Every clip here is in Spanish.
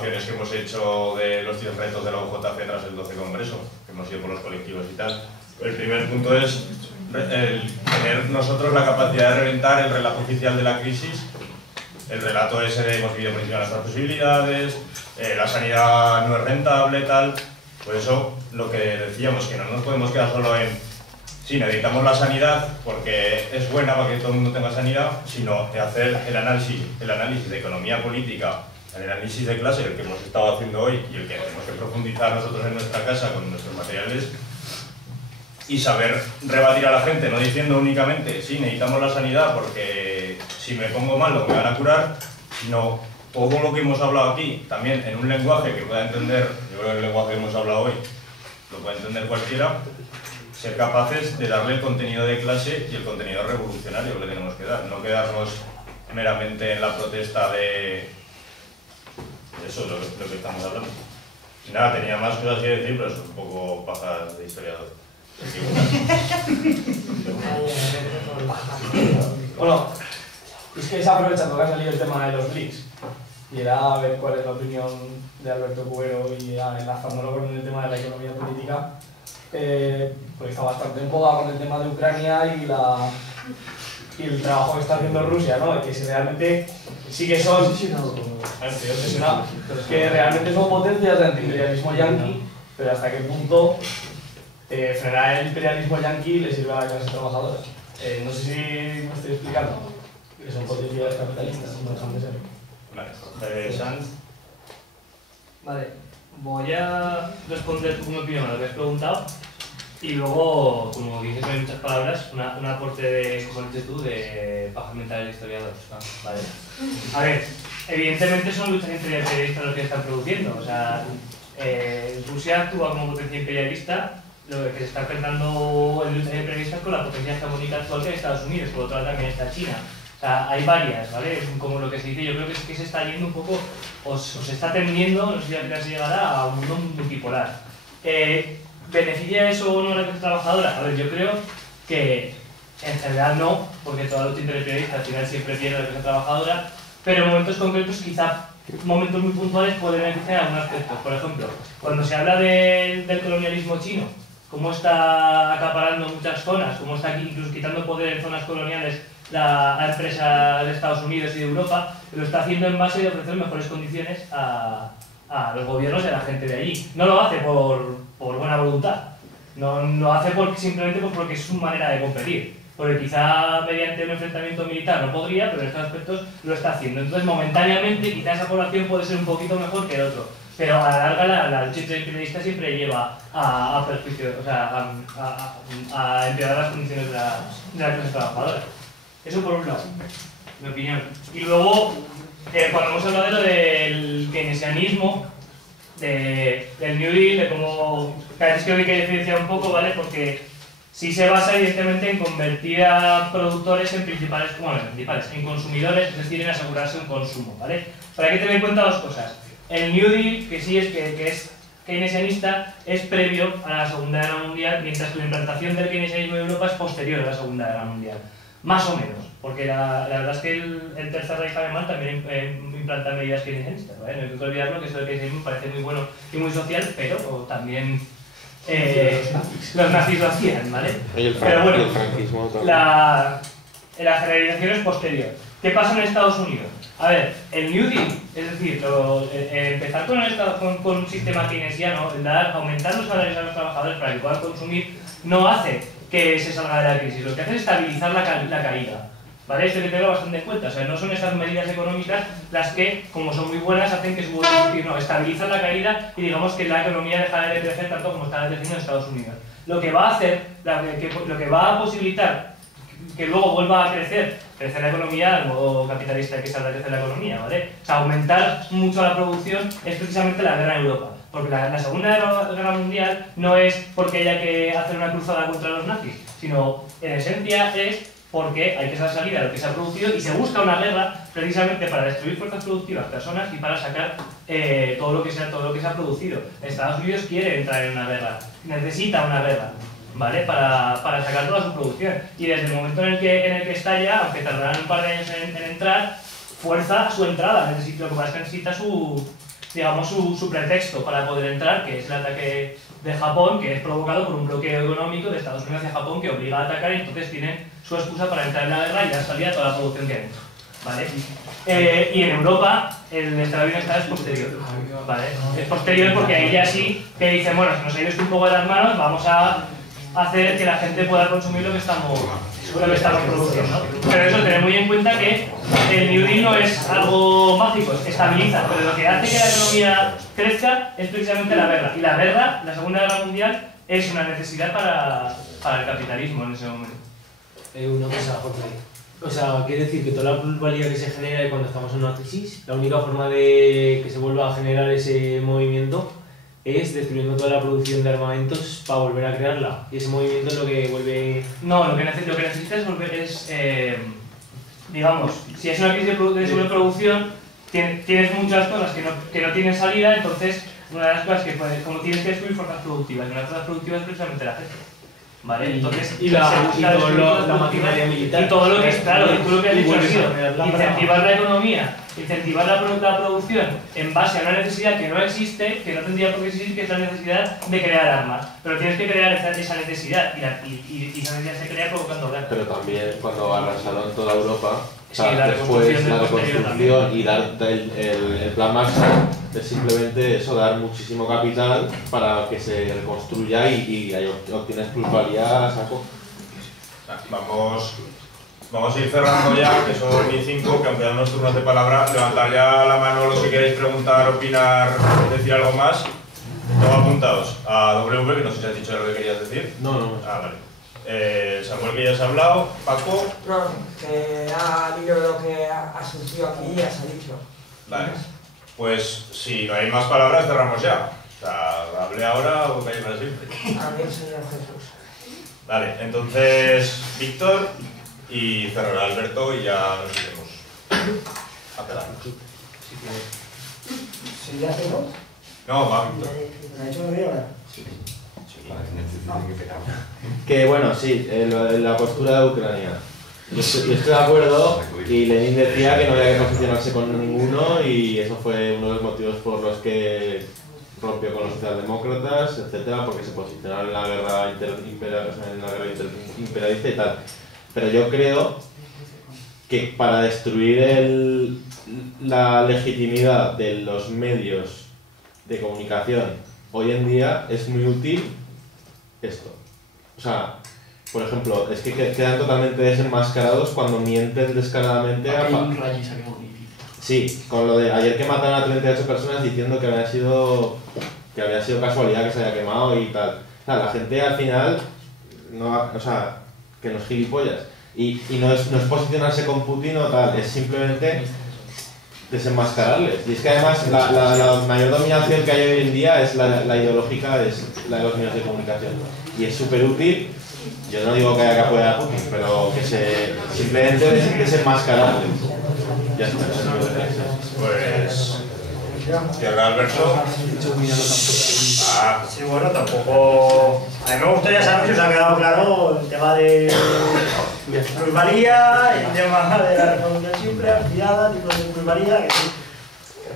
que hemos hecho de los 10 retos de la UJC tras el 12 Congreso, que hemos ido por los colectivos y tal. El primer punto es tener nosotros la capacidad de reventar el relato oficial de la crisis. El relato ese de hemos vivido por encima de nuestras posibilidades, la sanidad no es rentable, tal. Por eso, lo que decíamos, que no nos podemos quedar solo en sí, necesitamos la sanidad porque es buena para que todo el mundo tenga sanidad, sino de hacer el análisis de economía política, el análisis de clase, el que hemos estado haciendo hoy y el que tenemos que profundizar nosotros en nuestra casa con nuestros materiales, y saber rebatir a la gente, no diciendo únicamente sí, necesitamos la sanidad porque si me pongo malo me van a curar, sino todo lo que hemos hablado aquí, también en un lenguaje que pueda entender, yo creo que el lenguaje que hemos hablado hoy lo puede entender cualquiera, ser capaces de darle el contenido de clase y el contenido revolucionario que le tenemos que dar, no quedarnos meramente en la protesta de eso, lo que estamos hablando. Y nada, tenía más cosas que decir, pero es un poco paja de historiador. Bueno, es que es aprovechando que ha salido el tema de los leaks y era ver cuál es la opinión de Alberto Cubero y enlazándolo con el tema de la economía política, porque está bastante en boga con el tema de Ucrania y el trabajo que está haciendo Rusia, ¿no? De que si realmente sí que son obsesionados, pero es que realmente son potencias de antiimperialismo yanqui, pero hasta qué punto frenar el imperialismo yanqui le sirve a la clase trabajadora. No sé si me estoy explicando, que son potencias capitalistas, no dejan de ser. Vale, Jorge Sanz. Vale, voy a responder tu opinión a lo que has preguntado y luego, como dices en muchas palabras, un aporte de, como dices tú, de paja mental del historiador. Vale. A ver, evidentemente son luchas imperialistas lo que están produciendo. O sea, Rusia actúa como potencia imperialista, lo que se está enfrentando en luchas imperialistas con la potencia hegemónica actual que es Estados Unidos, por otro lado también está China. O sea, hay varias, ¿vale? Como lo que se dice, yo creo que es que se está yendo un poco, o se está tendiendo, no sé si al final se llegará a un mundo multipolar. ¿Beneficia eso o no a la clase trabajadora? A ver, yo creo que en general no, porque toda lucha imperialista al final siempre pierde la clase trabajadora, pero en momentos concretos, quizá momentos muy puntuales, pueden beneficiar en algunos aspectos. Por ejemplo, cuando se habla del colonialismo chino, cómo está acaparando muchas zonas, cómo está incluso quitando poder en zonas coloniales la empresa de Estados Unidos y de Europa, lo está haciendo en base de ofrecer mejores condiciones a los gobiernos y a la gente de allí. No lo hace por buena voluntad, no lo hace simplemente porque es su manera de competir, porque quizá mediante un enfrentamiento militar no podría, pero en estos aspectos lo está haciendo. Entonces, momentáneamente, quizá esa población puede ser un poquito mejor que el otro, pero a la larga la lucha imperialista siempre lleva a perjuicio, o sea, a empeorar las condiciones de la clase trabajadora. Eso por un lado, mi opinión. Y luego, cuando hemos hablado de lo del keynesianismo, del New Deal, de cómo cada vez creo que hay que diferenciar un poco, ¿vale? Porque sí se basa evidentemente en convertir a productores en en consumidores, es decir, en asegurarse un consumo, ¿vale? Para que tener en cuenta dos cosas. El New Deal, que sí que es keynesianista, es previo a la Segunda Guerra Mundial, mientras que la implantación del keynesianismo en Europa es posterior a la Segunda Guerra Mundial. Más o menos, porque la verdad es que el Tercer Reich alemán también implanta medidas keynesianistas, ¿vale? No hay que olvidarlo, que esto del keynesianismo parece muy bueno y muy social, pero también los nazis lo hacían, ¿ale? Pero bueno, la generalización es posterior. ¿Qué pasa en Estados Unidos? A ver, el New Deal, es decir, empezar con un sistema keynesiano, aumentar los salarios a los trabajadores para que puedan consumir, no hace que se salga de la crisis, lo que hace es estabilizar la caída, ¿vale? Esto hay que tenerlo bastante en cuenta, o sea, no son estas medidas económicas las que, como son muy buenas, hacen que estabilizan la caída y digamos que la economía deja de crecer tanto como está creciendo en Estados Unidos. Lo que va a hacer, lo que va a posibilitar que luego vuelva a crecer la economía al modo capitalista que se habla de crecer la economía, ¿vale? O sea, aumentar mucho la producción es precisamente la guerra en Europa. Porque la Segunda Guerra Mundial no es porque haya que hacer una cruzada contra los nazis, sino en esencia es porque hay que salir a lo que se ha producido y se busca una guerra precisamente para destruir fuerzas productivas, personas y para sacar todo lo que se ha producido. Estados Unidos quiere entrar en una guerra, necesita una guerra, ¿vale? Para sacar toda su producción. Y desde el momento en el que estalla, aunque tardarán un par de años en entrar, fuerza su entrada. Lo que pasa es que necesita digamos, su pretexto para poder entrar, que es el ataque de Japón, que es provocado por un bloqueo económico de Estados Unidos hacia Japón que obliga a atacar y entonces tienen su excusa para entrar en la guerra y dar salida a toda la producción que hay dentro, ¿vale? Y en Europa el estado de bienestar es posterior, ¿vale? Es posterior porque ahí ya sí que dicen, bueno, se nos ha ido esto un poco de las manos, vamos a hacer que la gente pueda consumir lo que estamos produciendo. Pero eso, tener muy en cuenta que el New Deal no es algo mágico, estabiliza, pero lo que hace que la economía crezca es precisamente la guerra. Y la guerra, la Segunda Guerra Mundial, es una necesidad para el capitalismo en ese momento. Una cosa, Jorge. O sea, quiere decir que toda la plusvalía que se genera cuando estamos en una crisis, la única forma de que se vuelva a generar ese movimiento es destruyendo toda la producción de armamentos para volver a crearla. Y ese movimiento es lo que vuelve... No, lo que necesitas es volver digamos, si es una crisis de sobreproducción, tienes muchas cosas que no tienen salida, entonces una de las cosas que puedes, como tienes que destruir fuerzas productivas, y una de las fuerzas productivas es precisamente la gente. ¿Vale? Entonces, la maquinaria militar. Y todo lo que es, claro, y tú lo que has dicho ha sido incentivar la economía, incentivar la producción en base a una necesidad que no existe, que no tendría por qué existir, que es la necesidad de crear armas. Pero tienes que crear esa necesidad y esa necesidad se crea provocando guerra. Pero también cuando arrasaron toda Europa, o sea, Sí, la después la reconstrucción reconstrucción y dar el plan Marshall es simplemente eso, dar muchísimo capital para que se reconstruya y ahí obtienes plusvalía a saco. Vamos a ir cerrando ya, que son 5, que aunque dan unos turnos de palabra, levantar ya la mano los que queréis preguntar, opinar, decir algo más. Tengo apuntados a W, que no sé si has dicho lo que querías decir. No. Ah, vale. Samuel, que ya has hablado. Paco. No, que ha habido lo que ha surgido aquí y ya se ha dicho. Vale. Pues si no hay más palabras, cerramos ya. O sea, hable ahora o calles para siempre. Amén, Señor Jesús. Vale, entonces Víctor y cerrará Alberto y ya nos iremos a pegar. ¿Sí ya tengo? No, va Víctor. ¿Me ha hecho un ahora? Que bueno, sí, la postura de Ucrania. Yo estoy de acuerdo y Lenin decía que no había que posicionarse con ninguno y eso fue uno de los motivos por los que rompió con los socialdemócratas, etcétera, porque se posicionaron en la guerra imperialista y tal. Pero yo creo que para destruir la legitimidad de los medios de comunicación hoy en día es muy útil esto. O sea, por ejemplo, es que quedan totalmente desenmascarados cuando mienten descaradamente a... Sí, con lo de ayer que mataron a 38 personas diciendo que había sido casualidad que se haya quemado y tal. O sea, la gente al final, o sea, que no es gilipollas. Y no es posicionarse con Putin o tal, es simplemente desenmascararles. Y es que además la mayor dominación que hay hoy en día es la ideológica, es la de los medios de comunicación. Y es súper útil, yo no digo que haya que apoyar a Putin, pero que simplemente desenmascararles. Ya está. Pues... Cierra Alberto. Sí, bueno, tampoco... A mí me gustaría saber si os ha quedado claro el tema de plusvalía, el tema de la reproducción simple, ampliada, tipos de plusvalía, que sí.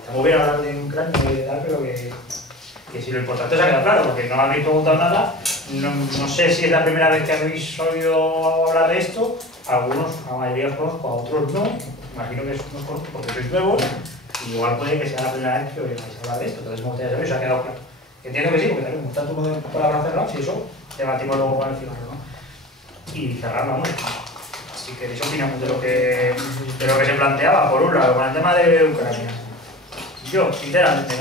Está muy bien hablar de Ucrania y de tal, pero que si lo importante se ha quedado claro, porque no habéis preguntado nada. No sé si es la primera vez que habéis oído hablar de esto. Algunos, la mayoría os conozco, a otros no. Imagino que os conozco porque sois nuevos. Y igual puede que sea la primera vez que oigáis hablar de esto. Entonces me gustaría saber si os ha quedado claro. Entiendo que sí, porque también como está todo de palabras cerradas, y eso debatimos luego para el final, ¿no? Y cerrarlo, ¿no? Si queréis opinamos de lo que se planteaba, por un lado, con el tema de Ucrania. Yo, sinceramente,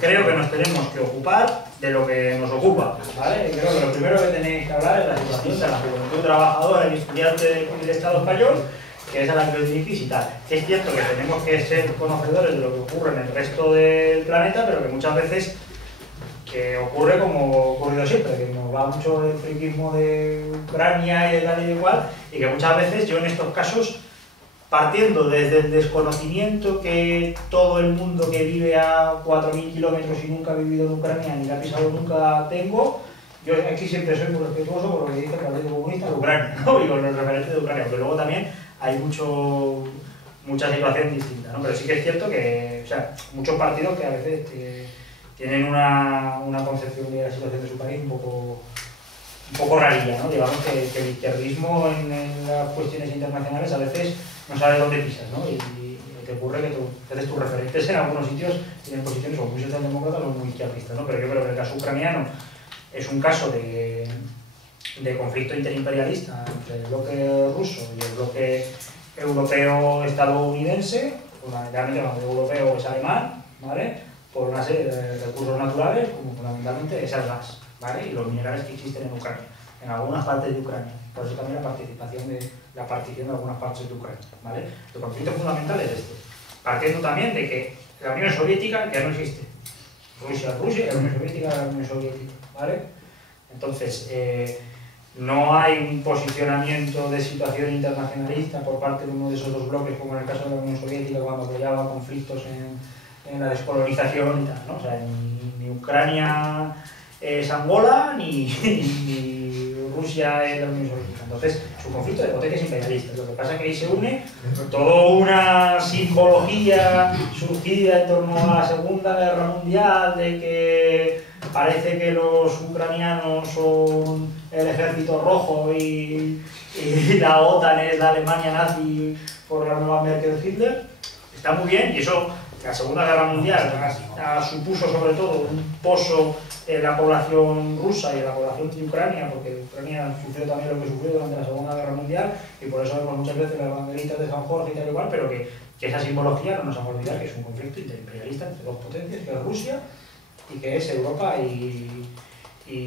creo que nos tenemos que ocupar de lo que nos ocupa, ¿vale? Y creo que lo primero que tenéis que hablar es la situación de la juventud trabajadora y estudiante del Estado español, que es a la que os dirigís y tal. Es cierto que tenemos que ser conocedores de lo que ocurre en el resto del planeta, pero que muchas veces ocurre como ha ocurrido siempre, que nos va mucho el friquismo de Ucrania y de tal y de igual, y que muchas veces yo en estos casos, partiendo desde el desconocimiento que todo el mundo que vive a 4.000 kilómetros y nunca ha vivido en Ucrania ni la ha pisado nunca tengo, yo aquí siempre soy muy respetuoso con lo que dice el Partido Comunista de Ucrania, ¿no? Y con los referentes de Ucrania, porque luego también hay mucho mucha situación distinta, ¿no? Pero sí que es cierto que, o sea, muchos partidos que a veces tienen una concepción de la situación de su país un poco rarilla, ¿no? Digamos que el izquierdismo en las cuestiones internacionales a veces no sabe dónde pisas, ¿no? Y lo que ocurre es que a veces tus referentes en algunos sitios tienen posiciones o muy socialdemócratas o muy izquierdistas, ¿no? Pero yo creo que el caso ucraniano es un caso de conflicto interimperialista entre el bloque ruso y el bloque europeo estadounidense, fundamentalmente cuando digo europeo es alemán, ¿vale? Por una serie de recursos naturales, como fundamentalmente es el gas, ¿vale? Y los minerales que existen en Ucrania, en algunas partes de Ucrania. Por eso también la partición de algunas partes de Ucrania, ¿vale? El conflicto fundamental es este, partiendo también de que la Unión Soviética ya no existe. Rusia, la Unión Soviética, la Unión Soviética, ¿vale? Entonces, no hay un posicionamiento de situación internacionalista por parte de uno de esos dos bloques, como en el caso de la Unión Soviética, cuando apoyaba conflictos en la descolonización y tal, ¿no? O sea, ni Ucrania es Angola, ni Rusia es la Unión Soviética. Entonces, es un conflicto de potencias imperialistas. Lo que pasa es que ahí se une toda una simbología surgida en torno a la Segunda Guerra Mundial, de que parece que los ucranianos son el ejército rojo y la OTAN es la Alemania nazi por la nueva Merkel-Hitler. Está muy bien, y eso, la Segunda Guerra Mundial supuso sobre todo un pozo en la población rusa y en la población de Ucrania, porque Ucrania sufrió también lo que sufrió durante la Segunda Guerra Mundial, y por eso vemos muchas veces las banderitas de San Jorge y tal igual, pero que esa simbología no nos vamos a olvidar que es un conflicto interimperialista entre dos potencias, que es Rusia y que es Europa y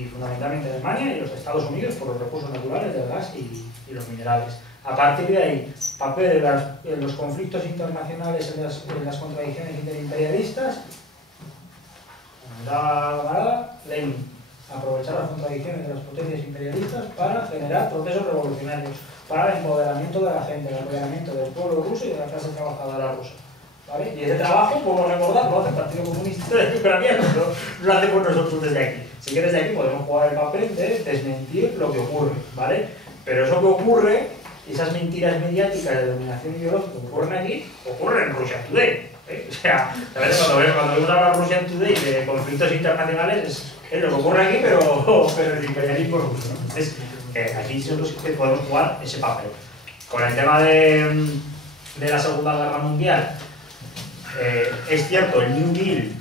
fundamentalmente Alemania y los Estados Unidos por los recursos naturales del gas y los minerales. A partir de ahí, papel de los conflictos internacionales en las contradicciones interimperialistas, Lenin, aprovechar las contradicciones de las potencias imperialistas para generar procesos revolucionarios, para el empoderamiento de la gente, el empoderamiento del pueblo ruso y de la clase trabajadora rusa. ¿Vale? Y ese trabajo, podemos recordar, lo hace el Partido Comunista Ucraniano, no lo hacemos nosotros desde aquí. Si que desde aquí podemos jugar el papel de desmentir lo que ocurre, ¿vale? Pero eso que ocurre, esas mentiras mediáticas de dominación ideológica que ocurren aquí, ocurren en Russia Today. O sea, cuando vemos hablar Russia Today de conflictos internacionales, es lo que ocurre aquí, pero el imperialismo ruso, ¿no? Entonces, aquí nosotros podemos jugar ese papel. Con el tema de la Segunda Guerra Mundial, es cierto, el New Deal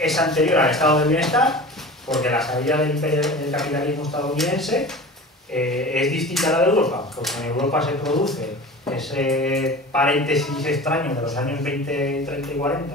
es anterior al estado del bienestar, porque la salida del capitalismo estadounidense es distinta a la de Europa, porque en Europa se produce ese paréntesis extraño de los años 20, 30 y 40,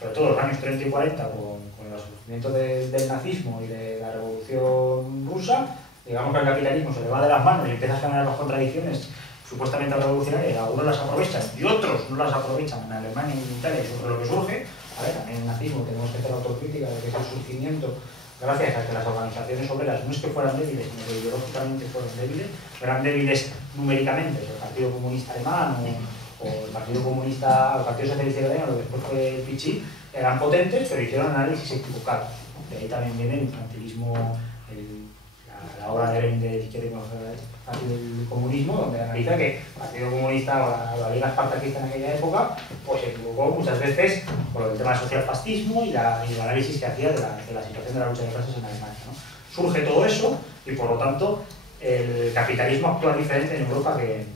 sobre todo los años 30 y 40, con el surgimiento del nazismo y de la revolución rusa. Digamos que el capitalismo se le va de las manos y empieza a generar las contradicciones supuestamente revolucionarias, y algunos las aprovechan y otros no las aprovechan en Alemania y en Italia, sobre lo que surge. A ver, también el nazismo tenemos que hacer autocrítica de que es el surgimiento gracias a que las organizaciones obreras no es que fueran débiles, sino que ideológicamente fueron débiles, eran débiles numéricamente, el Partido Comunista Alemán o el Partido Socialista Italiano, después fue el Vichy, eran potentes, pero hicieron análisis equivocados. De ahí también viene el infantilismo, la obra de Lenin de izquierda del comunismo, donde analiza que el Partido Comunista o la Liga Espartaquista en aquella época pues se equivocó muchas veces por el tema del socialfascismo y el análisis que hacía de la situación de la lucha de clases en Alemania, ¿no? Surge todo eso y por lo tanto el capitalismo actúa diferente en Europa que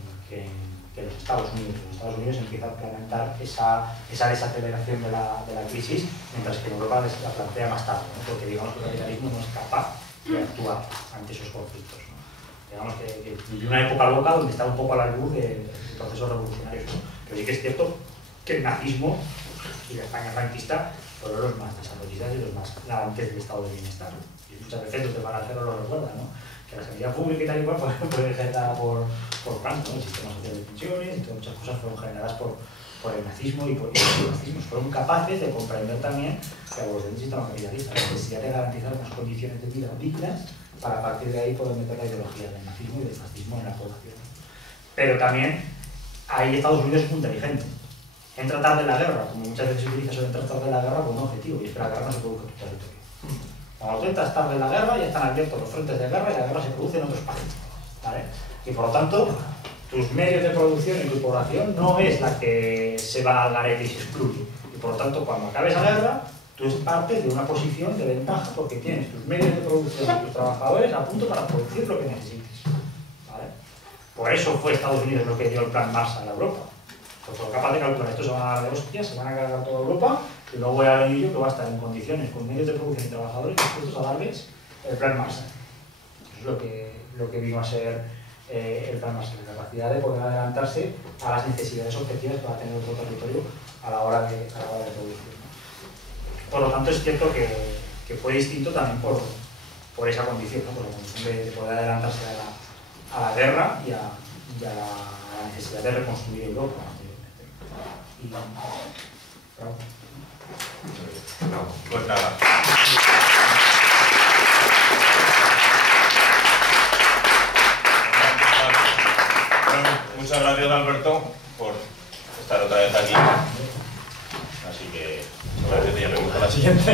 los Estados Unidos. Los Estados Unidos empiezan a implementar esa desaceleración de la crisis, mientras que en Europa la plantea más tarde, ¿no? Porque digamos que el capitalismo no es capaz de actuar ante esos conflictos, ¿no? Digamos que vive una época loca donde está un poco a la luz de procesos revolucionarios, ¿no? Pero sí que es cierto que el nazismo y la España franquista fueron los más desarrollistas y los más garantes del estado de bienestar, ¿no? Y muchas veces los de Balaguer lo recuerdan, ¿no? Que la sanidad pública y tal y cual fue generada por Franco, ¿no? El sistema social de pensiones y todas muchas cosas fueron generadas por el nazismo y por el nazismo. Fueron capaces de comprender también que la evolución del sistema capitalista, la necesidad de garantizar unas condiciones de vida dignas para a partir de ahí poder meter la ideología del nazismo y del fascismo en la población. Pero también ahí Estados Unidos es muy inteligente. Entra tarde en la guerra, como muchas veces se utiliza eso de entrar tarde en la guerra por un objetivo, y es que la guerra no se produce en tu territorio. Cuando tú entras tarde en la guerra, ya están abiertos los frentes de guerra y la guerra se produce en otros países, ¿vale? Y por lo tanto, tus medios de producción y tu población no es la que se va al garete y se excluye. Y por lo tanto, cuando acabe esa guerra, tú partes de una posición de ventaja porque tienes tus medios de producción y tus trabajadores a punto para producir lo que necesites. ¿Vale? Por eso fue Estados Unidos lo que dio el plan Marshall a Europa. Porque fue capaz de calcular, esto se van a dar de hostias, se van a cargar toda Europa y luego voy a venir yo que va a estar en condiciones, con medios de producción y trabajadores dispuestos a darles el plan Marshall. Eso es lo que vino a ser el plan Marshall, la capacidad de poder adelantarse a las necesidades objetivas que va a tener otro territorio a la hora de producir. Por lo tanto, es cierto que fue distinto también por esa condición, ¿no? Por la condición de poder adelantarse a la guerra y a la necesidad de reconstruir Europa. Y, claro. Pues nada. Muchas gracias, Alberto, por estar otra vez aquí. Así que, a ver si te llamemos a la siguiente.